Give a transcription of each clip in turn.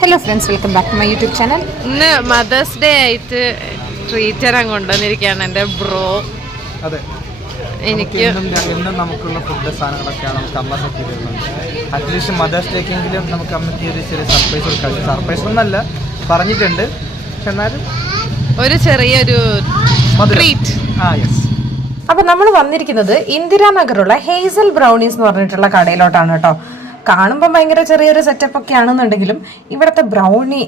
Hello friends, welcome back to my YouTube channel. ഇന്ന് mother's day ആയിട്ട് treat തരാൻ കൊണ്ടുവന്നിരിക്കുകയാണ് എൻ്റെ ബ്രോ. അതെ, എനിക്ക് എന്നും നമുക്കുള്ള ഫുഡ് സാധനങ്ങളൊക്കെയാണ് നമുക്ക് അമ്മ സെറ്റ് ചെയ്തിരുന്നത്. അറ്റ്ലീസ്റ്റ് മദേഴ്സ് ഡേക്കെങ്കിലും നമുക്ക് അമ്മയ്ക്ക് ഒരു ചെറിയ സർപ്രൈസ് കൊടുക്കാം. സർപ്രൈസ് ഒന്നല്ല, പറഞ്ഞിട്ടുണ്ട്, പക്ഷെ എന്നാലും ഒരു ചെറിയൊരു ട്രീറ്റ്. യെസ്. അപ്പോൾ നമ്മൾ വന്നിരിക്കുന്നത് ഇന്ദിരാനഗറുള്ള ഹേസൽ ബ്രൗണീസ് എന്ന് പറഞ്ഞിട്ടുള്ള കടയിലോട്ടാണ് കേട്ടോ. കാണുമ്പോൾ ഭയങ്കര ചെറിയൊരു സെറ്റപ്പ് ഒക്കെ ആണെന്നുണ്ടെങ്കിലും ഇവിടുത്തെ ബ്രൗണി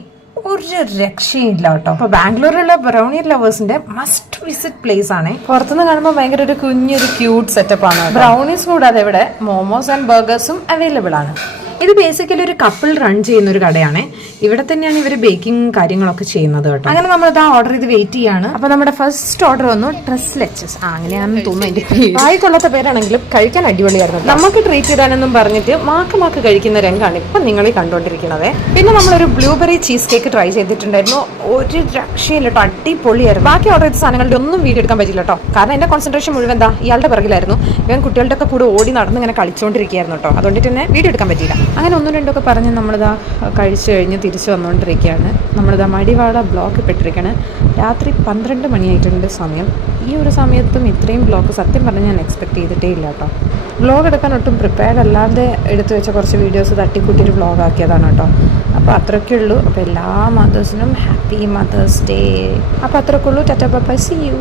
ഒരു രക്ഷയില്ല കേട്ടോ. അപ്പൊ ബാംഗ്ലൂരിലുള്ള ബ്രൗണി ലവേഴ്സിന്റെ മസ്റ്റ് വിസിറ്റ് പ്ലേസ് ആണ്. പുറത്തുനിന്ന് കാണുമ്പോൾ ഭയങ്കര ഒരു കുഞ്ഞൊരു ക്യൂട്ട് സെറ്റപ്പ് ആണ്. ബ്രൗണീസ് കൂടാതെ ഇവിടെ മോമോസ് ആൻഡ് ബർഗേഴ്സും അവൈലബിൾ ആണ്. ഇത് ബേസിക്കലി ഒരു കപ്പിൾ റൺ ചെയ്യുന്ന ഒരു കടയാണ്. ഇവിടെ തന്നെയാണ് ഇവർ ബേക്കിംഗ് കാര്യങ്ങളൊക്കെ ചെയ്യുന്നത് കേട്ടോ. അങ്ങനെ നമ്മൾ ഇതാ ഓർഡർ ചെയ്ത് വെയിറ്റ് ചെയ്യാണ്. അപ്പൊ നമ്മുടെ ഫസ്റ്റ് ഓർഡർ വന്നു ട്രസ്ലെച്ചസ്. അങ്ങനെയാണെന്ന് തോന്നുന്നു എന്റെ വായി കൊള്ളാത്ത പേരാണെങ്കിലും കഴിക്കാൻ അടിപൊളിയായിരുന്നു. നമുക്ക് ട്രീറ്റ് ചെയ്താനെന്നും പറഞ്ഞിട്ട് മാക്ക് കഴിക്കുന്ന രംഗാണ് ഇപ്പൊ നിങ്ങൾ കണ്ടുകൊണ്ടിരിക്കുന്നത്. പിന്നെ നമ്മളൊരു ബ്ലൂബെറി ചീസ് കേക്ക് ട്രൈ ചെയ്തിട്ടുണ്ടായിരുന്നു. ഒരു രക്ഷയില്ല കേട്ടോ, അടിപൊളിയായിരുന്നു. ബാക്കി ഓർഡർ ചെയ്ത സാധനങ്ങളുടെ ഒന്നും വീഡിയോ എടുക്കാൻ പറ്റില്ല കേട്ടോ, കാരണം എന്റെ കോൺസെൻട്രേഷൻ മുഴുവൻ എന്താ ഇയാളുടെ പിറകിലായിരുന്നു. ഇവൻ കുട്ടികളുടെ ഒക്കെ കൂടെ ഓടി നടന്ന് ഇങ്ങനെ കളിച്ചുകൊണ്ടിരിക്കുകയായിരുന്നു കേട്ടോ. അതുകൊണ്ട് തന്നെ വീഡിയോ എടുക്കാൻ പറ്റിയില്ല. അങ്ങനെ ഒന്നും രണ്ടൊക്കെ പറഞ്ഞ് നമ്മളിതാ കഴിച്ചു കഴിഞ്ഞ് തിരിച്ചു വന്നുകൊണ്ടിരിക്കുകയാണ്. നമ്മളിതാ മടിവാള ബ്ലോക്ക് പെട്ടിരിക്കുകയാണ്. രാത്രി 12 മണിയായിട്ടുണ്ട് സമയം. ഈ ഒരു സമയത്തും ഇത്രയും ബ്ലോക്ക് സത്യം പറഞ്ഞാൽ ഞാൻ എക്സ്പെക്ട് ചെയ്തിട്ടേ ഇല്ല കേട്ടോ. വ്ളോഗ് എടുക്കാൻ ഒട്ടും പ്രിപ്പയർഡ് അല്ലാതെ എടുത്തു വെച്ച കുറച്ച് വീഡിയോസ് തട്ടിക്കൂട്ടിയൊരു വ്ളോഗ് ആക്കിയതാണ് കേട്ടോ. അപ്പോൾ അത്രയൊക്കെ ഉള്ളൂ. അപ്പോൾ എല്ലാ മദേഴ്സിനും ഹാപ്പി മദേഴ്സ് ഡേ. അപ്പോൾ അത്രയൊക്കെ ഉള്ളൂ. Tata bye bye, see U.